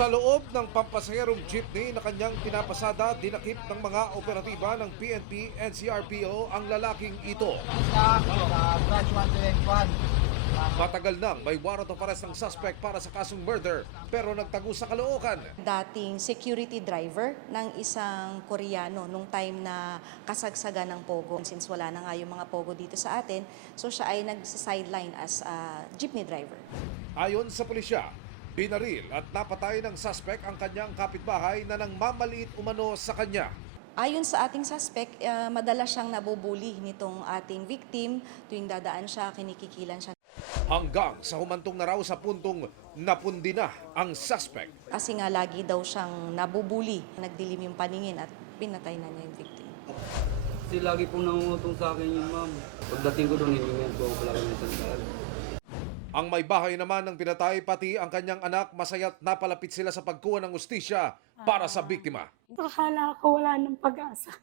Sa loob ng pampasaherong jeepney na kanyang pinapasada, dinakip ng mga operatiba ng PNP and CRPO ang lalaking ito. Matagal nang may warrant of arrest ng suspect para sa kasong murder pero nagtago sa Caloocan. Dating security driver ng isang Koreano nung time na kasagsagan ng Pogo. Since wala na nga yung mga Pogo dito sa atin, so siya ay nag-sideline as a jeepney driver. Ayon sa pulisya, binaril at napatay ng suspect ang kanyang kapitbahay na nang mamaliit umano sa kanya. Ayon sa ating suspect, madalas siyang nabubuli nitong ating victim. Tuwing dadaan siya, kinikikilan siya. Hanggang sa humantong na raw sa puntong napundi na ang suspect. Kasi nga lagi daw siyang nabubuli. Nagdilim yung paningin at pinatay na niya yung victim. Kasi lagi pong nangungutong sa akin yung ma'am. Pagdating ko doon, hiningan ko pala kami ng sandal. Ang may bahay naman ng pinatay pati ang kanyang anak, masaya't napalapit sila sa pagkuha ng ustisya para sa biktima. Akala ko wala ng pag-asa.